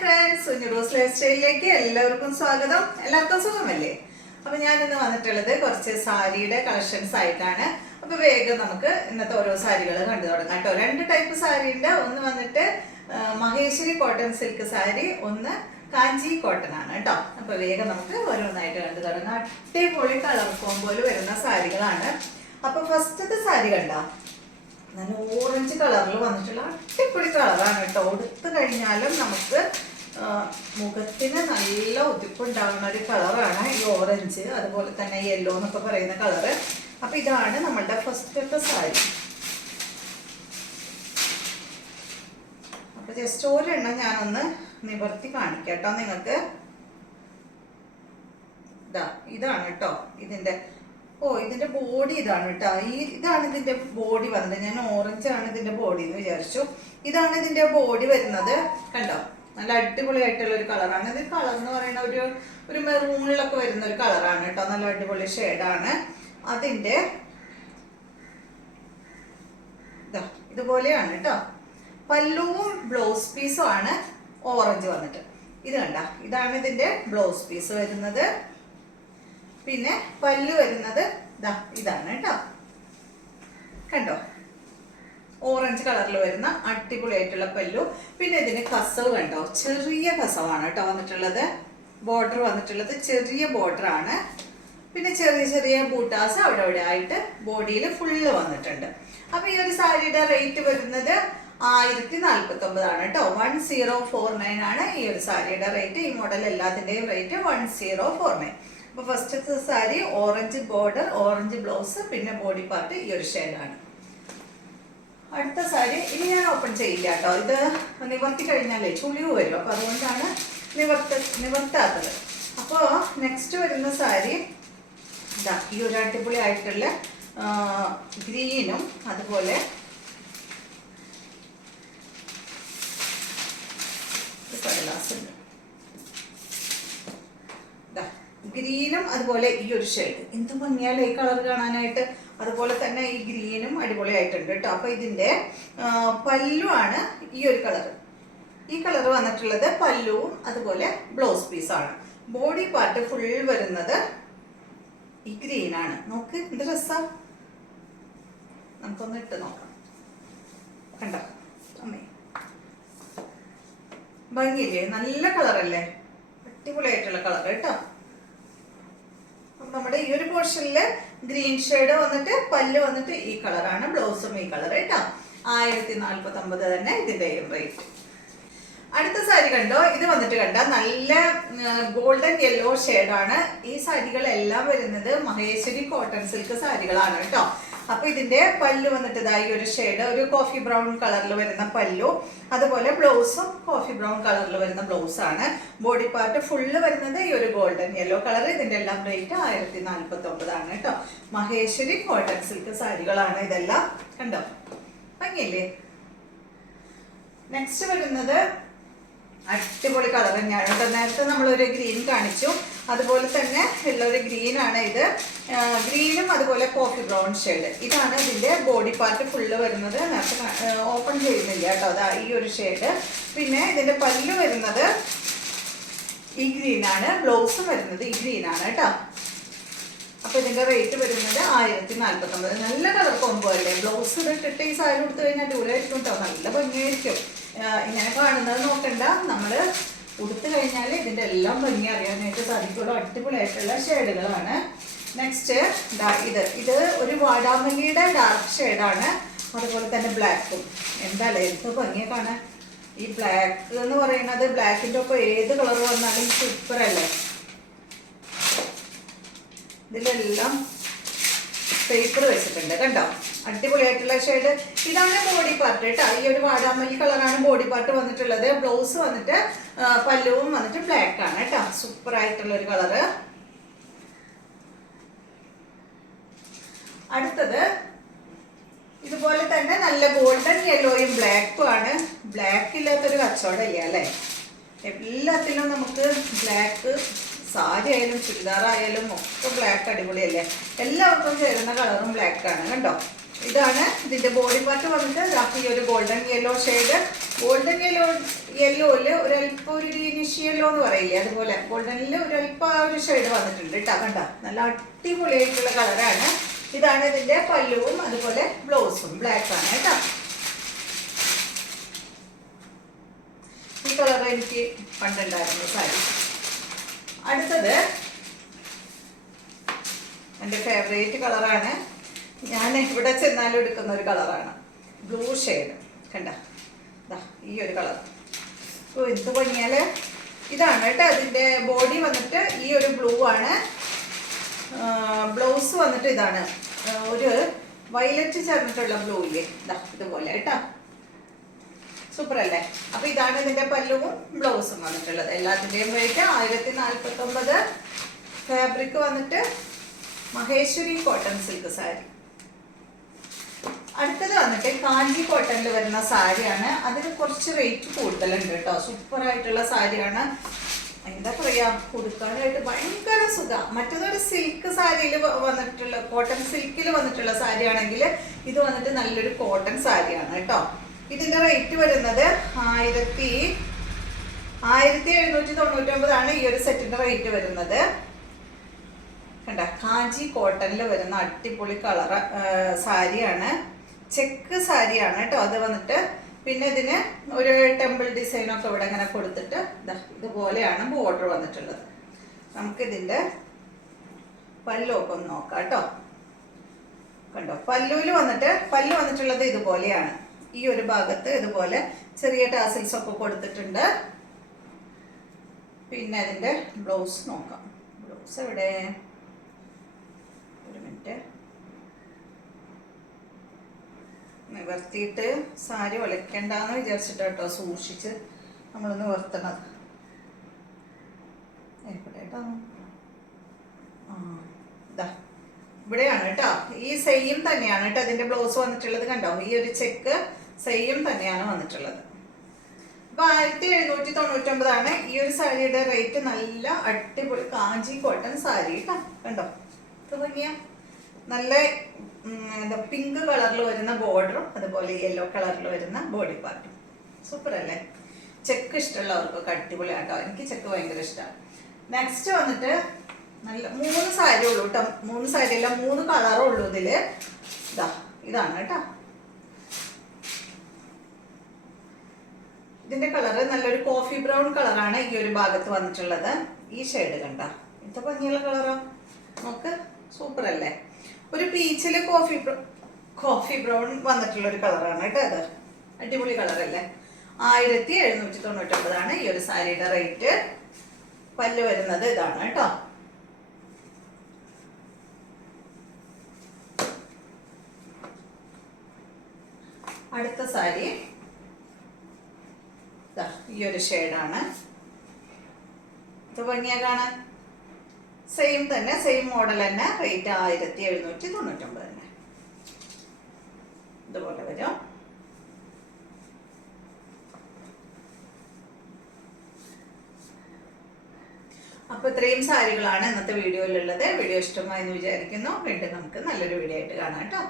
Friends, സുനിറോസ് life സ്റ്റൈലിലേക്ക് എല്ലാവർക്കും സ്വാഗതം. എല്ലാവർക്കും സുഖമല്ലേ? അപ്പൊ ഞാൻ ഇന്ന് വന്നിട്ടുള്ളത് കുറച്ച് സാരിയുടെ കളക്ഷൻസ് ആയിട്ടാണ്. അപ്പൊ വേഗം നമുക്ക് ഇന്നത്തെ ഓരോ സാരികൾ കണ്ടു തുടങ്ങാം കേട്ടോ. രണ്ട് ടൈപ്പ് സാരി ഉണ്ട്. ഒന്ന് വന്നിട്ട് മഹേശ്വരി കോട്ടൺ സിൽക്ക് സാരി, ഒന്ന് കാഞ്ചി കോട്ടൺ ആണ് കേട്ടോ. അപ്പൊ വേഗം നമുക്ക് ഓരോന്നായിട്ട് കണ്ടു തുടങ്ങാം. അടിപൊളി കളർ കോമ്പോയിൽ വരുന്ന സാരികളാണ്. അപ്പൊ ഫസ്റ്റത്തെ സാരി കണ്ടോ, നല്ല ഓറഞ്ച് കളറിൽ വന്നിട്ടുള്ള അടിപൊളി കളറാണ് കേട്ടോ. ഉടുത്ത് കഴിഞ്ഞാലും നമുക്ക് മുഖത്തിന് നല്ല ഉതിപ്പുണ്ടാകുന്ന ഒരു കളറാണ് ഈ ഓറഞ്ച്, അതുപോലെ തന്നെ യെല്ലോ എന്നൊക്കെ പറയുന്ന കളറ്. അപ്പൊ ഇതാണ് നമ്മളുടെ ഫസ്റ്റത്തെ സാരി. അപ്പൊ ജസ്റ്റ് ഒരെണ്ണം ഞാനൊന്ന് നിവർത്തി കാണിക്കാം കേട്ടോ നിങ്ങൾക്ക്. ഇതാണ് കേട്ടോ ഇതിന്റെ ഇതിന്റെ ബോഡി ഇതാണ് കേട്ടോ. ഇതാണ് ഇതിന്റെ ബോഡി വന്നത്. ഞാൻ ഓറഞ്ച് ആണ് ഇതിന്റെ ബോഡി എന്ന് വിചാരിച്ചു. ഇതാണ് ഇതിന്റെ ബോഡി വരുന്നത്. കണ്ടോ, നല്ല അടിപൊളിയായിട്ടുള്ള ഒരു കളറാണ് ഇത്. കളർ എന്ന് പറയുന്ന ഒരു മെറൂണിലൊക്കെ വരുന്ന ഒരു കളറാണ് കേട്ടോ. നല്ല അടിപൊളി ഷെയ്ഡാണ്. അതിന്റെ ഇതുപോലെയാണ് കേട്ടോ. പല്ലുവും ബ്ലൗസ് പീസും ആണ് ഓറഞ്ച് വന്നിട്ട്. ഇത് കണ്ട, ഇതാണ് ഇതിന്റെ ബ്ലൗസ് പീസ് വരുന്നത്. പിന്നെ പല്ലു വരുന്നത് ഇതാണ് കേട്ടോ. കണ്ടോ, ഓറഞ്ച് കളറിൽ വരുന്ന അടിപൊളിയായിട്ടുള്ള പല്ലു. പിന്നെ ഇതിന് കസവ് കണ്ടോ, ചെറിയ കസവാണ് കേട്ടോ വന്നിട്ടുള്ളത്. ബോർഡർ വന്നിട്ടുള്ളത് ചെറിയ ബോർഡർ ആണ്. പിന്നെ ചെറിയ ചെറിയ ബൂട്ടാസ് അവിടെ അവിടെ ആയിട്ട് ബോഡിയിൽ ഫുള്ള് വന്നിട്ടുണ്ട്. അപ്പൊ ഈ ഒരു സാരിയുടെ റേറ്റ് വരുന്നത് 1049 ആണ് കേട്ടോ. 1049 ആണ് ഈ ഒരു സാരിയുടെ റേറ്റ്. ഈ മോഡൽ എല്ലാത്തിന്റെയും റേറ്റ് 1049. അപ്പൊ ഫസ്റ്റത്തെ sari orange border, orange blouse, പിന്നെ ബോഡി പാർട്ട് ഈ ഒരു ഷെയ്ഡാണ്. അടുത്ത സാരി ഇനി ഞാൻ ഓപ്പൺ ചെയ്യില്ല കേട്ടോ. ഇത് നിവർത്തി കഴിഞ്ഞാലേ ചുളിവ് വരും. അപ്പൊ അതുകൊണ്ടാണ് നിവർത്താത്തത്. അപ്പോൾ നെക്സ്റ്റ് വരുന്ന സാരി ഈ ഒരു അടിപൊളി ആയിട്ടുള്ള ഗ്രീനും അതുപോലെ ഗ്രീനും അതുപോലെ ഈ ഒരു ഷെയ്ഡ്. എന്ത് ഭംഗിയാലേ ഈ കളർ കാണാനായിട്ട്. അതുപോലെ തന്നെ ഈ ഗ്രീനും അടിപൊളിയായിട്ടുണ്ട് കേട്ടോ. അപ്പൊ ഇതിന്റെ പല്ലു ആണ് ഈ ഒരു കളർ. ഈ കളർ വന്നിട്ടുള്ളത് പല്ലുവും അതുപോലെ ബ്ലൗസ് പീസാണ്. ബോഡി പാർട്ട് ഫുൾ വരുന്നത് ഈ ഗ്രീൻ ആണ്. നോക്ക് എന്ത് രസാ. നമുക്കൊന്ന് ഇട്ട് നോക്കാം. കണ്ടോ അമ്മേ, ഭംഗിയില്ലേ? നല്ല കളറല്ലേ, അടിപൊളിയായിട്ടുള്ള കളർ കേട്ടോ. നമ്മുടെ ഈ ഒരു പോർഷനില് ഗ്രീൻ ഷെയ്ഡ് വന്നിട്ട് പല്ല് വന്നിട്ട് ഈ കളറാണ്, ബ്ലൗസും ഈ കളർ കേട്ടോ. 1049 തന്നെ ഇതിന്റെയും റേറ്റ്. അടുത്ത സാരി കണ്ടോ, ഇത് വന്നിട്ട് കണ്ട നല്ല ഗോൾഡൻ യെല്ലോ ഷെയ്ഡാണ്. ഈ സാരികളെല്ലാം വരുന്നത് മഹേശ്വരി കോട്ടൺ സിൽക്ക് സാരികളാണ് കേട്ടോ. അപ്പൊ ഇതിന്റെ പല്ലു വന്നിട്ട് ഈ ഒരു ഷെയ്ഡ്, ഒരു കോഫി ബ്രൗൺ കളറിൽ വരുന്ന പല്ലു, അതുപോലെ ബ്ലൗസും കോഫി ബ്രൗൺ കളറിൽ വരുന്ന ബ്ലൗസ് ആണ്. ബോഡി പാർട്ട് ഫുള്ള് വരുന്നത് ഈ ഒരു ഗോൾഡൻ യെല്ലോ കളർ. ഇതിന്റെ എല്ലാം റേറ്റ് 1049 ആണ് കേട്ടോ. മഹേശ്വരി കോട്ടൺ സിൽക്ക് സാരികളാണ് ഇതെല്ലാം. കണ്ടോ ഭംഗിയില്ലേ? നെക്സ്റ്റ് വരുന്നത് അടിപൊളി കളർ തന്നെയാണ് കേട്ടോ. നേരത്തെ നമ്മളൊരു ഗ്രീൻ കാണിച്ചു, അതുപോലെ തന്നെ ഉള്ള ഒരു ഗ്രീൻ ആണ് ഇത്. ഗ്രീനും അതുപോലെ കോഫി ബ്രൗൺ ഷെയ്ഡ്. ഇതാണ് ഇതിന്റെ ബോഡി പാർട്ട് ഫുള്ള് വരുന്നത്. നേരത്തെ ഓപ്പൺ ചെയ്യുന്നില്ല കേട്ടോ. അതാ ഈ ഒരു ഷെയ്ഡ്. പിന്നെ ഇതിന്റെ പല്ല് വരുന്നത് ഈ ഗ്രീൻ ആണ്, ബ്ലൗസും വരുന്നത് ഈ ഗ്രീൻ ആണ് കേട്ടോ. അപ്പൊ ഇതിന്റെ റേറ്റ് വരുന്നത് 1049. നല്ല കളർ കോമ്പോ അല്ലേ? ബ്ലൗസ് ഇട്ടിട്ട് ഈ സാരി കൊടുത്തു കഴിഞ്ഞാൽ അടിപൊളിയായിരിക്കും കേട്ടോ. നല്ല ഭംഗിയായിരിക്കും. ഇങ്ങനെ കാണുന്നത് നോക്കണ്ട, നമ്മള് ഉടുത്തു കഴിഞ്ഞാൽ ഇതിന്റെ എല്ലാം ഭംഗി അറിയാനായിട്ട് സാധിക്കുള്ളൂ. അടിപൊളിയായിട്ടുള്ള ഷെയ്ഡുകളാണ്. നെക്സ്റ്റ് ഇത് ഒരു വാടാമല്ലിയുടെ ഡാർക്ക് ഷെയ്ഡാണ്. അതുപോലെ തന്നെ ബ്ലാക്കും. എന്താല്ലേ എന്ത് ഭംഗിയെ കാണാൻ. ഈ ബ്ലാക്ക് എന്ന് പറയുന്നത്, ബ്ലാക്കിന്റെ ഒപ്പം ഏത് കളർ വന്നാലും സൂപ്പർ അല്ലേ. ഇതിലെല്ലാം പേപ്പർ വെച്ചിട്ടുണ്ട് കണ്ടോ, അടിപൊളിയായിട്ടുള്ള ഷെയ്ഡ്. ഇതാണ് ബോഡി പാർട്ട് കേട്ടോ. ഈ ഒരു വാടാമല്ലി കളറാണ് ബോഡി പാർട്ട് വന്നിട്ടുള്ളത്. ബ്ലൗസ് വന്നിട്ട് പല്ലുവും വന്നിട്ട് ബ്ലാക്ക് ആണ് കേട്ടോ. സൂപ്പർ ആയിട്ടുള്ള ഒരു കളറ്. അടുത്തത് ഇതുപോലെ തന്നെ നല്ല ഗോൾഡൻ യെല്ലോയും ബ്ലാക്കും ആണ്. ബ്ലാക്ക് ഇല്ലാത്തൊരു കച്ചവടം ഇല്ല അല്ലേ? എല്ലാത്തിലും നമുക്ക് ബ്ലാക്ക്, സാരി ആയാലും ചുരിദാർ ആയാലും ഒക്കെ ബ്ലാക്ക് അടിപൊളിയല്ലേ. എല്ലാവർക്കും ചേരുന്ന കളറും ബ്ലാക്ക് ആണ് കണ്ടോ. ഇതാണ് ഇതിന്റെ ബോഡി പാർട്ട് വന്നിട്ട് ഈ ഒരു ഗോൾഡൻ യെല്ലോ ഷെയ്ഡ്. ഗോൾഡൻ യെല്ലോയില് ഒരല്പം ഒരു ഗ്രീനിഷ് യെല്ലോ എന്ന് പറയില്ലേ, അതുപോലെ ഗോൾഡനിൽ ഒരല്പം ആ ഒരു ഷെയ്ഡ് വന്നിട്ടുണ്ട് കേട്ടോ. കണ്ട, നല്ല അടിപൊളിയായിട്ടുള്ള കളറാണ്. ഇതാണ് ഇതിന്റെ പല്ലുവും അതുപോലെ ബ്ലൗസും ബ്ലാക്ക് ആണ് കേട്ടോ. ഈ കളർ എനിക്ക് പണ്ടുണ്ടായിരുന്നു സാരി. അടുത്തത് എൻ്റെ ഫേവറേറ്റ് കളറാണ്. ഞാൻ ഇവിടെ ചെന്നാലും എടുക്കുന്ന ഒരു കളറാണ്, ബ്ലൂ ഷെയ്ഡ്. കണ്ട, ഈ ഒരു കളർ. ഓ, എന്ത് ഭംഗിയാല്. ഇതാണ് കേട്ടോ അതിൻ്റെ ബോഡി വന്നിട്ട് ഈ ഒരു ബ്ലൂ ആണ്. ബ്ലൗസ് വന്നിട്ട് ഇതാണ് ഒരു വയലറ്റ് ചേർന്നിട്ടുള്ള ബ്ലൂ ഇല്ലേ, ഇതുപോലെ കേട്ടോ. സൂപ്പർ അല്ലേ? അപ്പൊ ഇതാണ് ഇതിന്റെ പല്ലുവും ബ്ലൗസും വന്നിട്ടുള്ളത്. എല്ലാത്തിന്റെയും റേറ്റ് 1049. ഫാബ്രിക് വന്നിട്ട് മഹേശ്വരി കോട്ടൺ സിൽക്ക് സാരി. അടുത്തത് വന്നിട്ട് കാഞ്ചി കോട്ടണിൽ വരുന്ന സാരിയാണ്. അതിന് കുറച്ച് റേറ്റ് കൂടുതലുണ്ട് കേട്ടോ. സൂപ്പർ ആയിട്ടുള്ള സാരിയാണ്. എന്താ പറയാ, കൊടുക്കാനായിട്ട് ഭയങ്കര സുഖ. മറ്റേതൊരു സിൽക്ക് സാരിയിൽ വന്നിട്ടുള്ള കോട്ടൺ സിൽക്കിൽ വന്നിട്ടുള്ള സാരി ആണെങ്കിൽ ഇത് വന്നിട്ട് നല്ലൊരു കോട്ടൺ സാരിയാണ് കേട്ടോ. ഇതിന്റെ റേറ്റ് വരുന്നത് 1799 ഈ ഒരു സെറ്റിന്റെ റേറ്റ് വരുന്നത്. കണ്ട, കാഞ്ചി കോട്ടണിൽ വരുന്ന അടിപൊളി കളർ സാരിയാണ്. ചെക്ക് സാരിയാണ് കേട്ടോ. അത് വന്നിട്ട് പിന്നെ ഇതിന് ഒരു ടെമ്പിൾ ഡിസൈനൊക്കെ ഇവിടെ ഇങ്ങനെ കൊടുത്തിട്ട് ഇതുപോലെയാണ് ബോർഡർ വന്നിട്ടുള്ളത്. നമുക്കിതിൻ്റെ പല്ലൊക്കെ ഒന്ന് നോക്കാം കേട്ടോ. കണ്ടോ, പല്ലു വന്നിട്ടുള്ളത് ഇതുപോലെയാണ്. ഈ ഒരു ഭാഗത്ത് ഇതുപോലെ ചെറിയ ടാസിൽസ് ഒക്കെ കൊടുത്തിട്ടുണ്ട്. പിന്നെ അതിൻ്റെ ബ്ലൗസ് നോക്കാം. ബ്ലൗസ് എവിടെ? ഒരു മിനിറ്റ്. നിവർത്തിയിട്ട് സാരി ഒലയ്ക്കണ്ടെന്ന് വിചാരിച്ചിട്ട് കേട്ടോ, സൂക്ഷിച്ച് നമ്മൾ നിവർത്തണത്. കേട്ടോ, ഇവിടെയാണ് കേട്ടോ. ഈ സെയിം തന്നെയാണ് കേട്ടോ അതിന്റെ ബ്ലൗസ് വന്നിട്ടുള്ളത്. കണ്ടോ, ഈ ഒരു ചെക്ക് സെയിം തന്നെയാണ് വന്നിട്ടുള്ളത്. അപ്പൊ 1799 ഈ ഒരു സാരിയുടെ റേറ്റ്. നല്ല അടിപൊളി കാഞ്ചി കോട്ടൺ സാരി കേട്ടോ. കണ്ടോ, ഭംഗിയ. നല്ല എന്താ പിങ്ക് കളറിൽ വരുന്ന ബോർഡറും അതുപോലെ യെല്ലോ കളറിൽ വരുന്ന ബോഡി പാർട്ടും. സൂപ്പർ അല്ലേ? ചെക്ക് ഇഷ്ടമുള്ളവർക്കൊക്കെ അടിപൊളിയാണ് കേട്ടോ. എനിക്ക് ചെക്ക് ഭയങ്കര ഇഷ്ടമാണ്. നെക്സ്റ്റ് വന്നിട്ട് നല്ല 3 സാരി ഉള്ളൂ കേട്ടോ. 3 സാരി അല്ല, 3 കളറും ഉള്ളൂ ഇതില്. ഇതാണ് കേട്ടോ. ഇതിന്റെ കളറ് നല്ലൊരു കോഫി ബ്രൗൺ കളറാണ് ഈ ഒരു ഭാഗത്ത് വന്നിട്ടുള്ളത്. ഈ ഷെയ്ഡ് കണ്ട, ഇത്ര ഭംഗിയുള്ള കളറോ നോക്ക്. സൂപ്പർ അല്ലേ? ഒരു പീച്ചില് കോഫി ബ്രൗൺ വന്നിട്ടുള്ള ഒരു കളറാണ് കേട്ടോ. അത് അടിപൊളി കളറല്ലേ? 1799 ഈ ഒരു സാരിയുടെ റേറ്റ്. പല്ല് വരുന്നത് ഇതാണ് കേട്ടോ. അടുത്ത സാരി ഈ ഒരു ഷെയ്ഡാണ്. ഇത് ഭംഗിയാ കാണാൻ. സെയിം തന്നെ, സെയിം മോഡൽ തന്നെ. റേറ്റ് 1799 തന്നെ. ഇതുപോലെ വരും. അപ്പൊ ഇത്രയും സാരികളാണ് ഇന്നത്തെ വീഡിയോയിലുള്ളത്. വീഡിയോ ഇഷ്ടമായെന്ന് വിചാരിക്കുന്നു. വീണ്ടും നമുക്ക് നല്ലൊരു വീഡിയോ ആയിട്ട് കാണാം കേട്ടോ.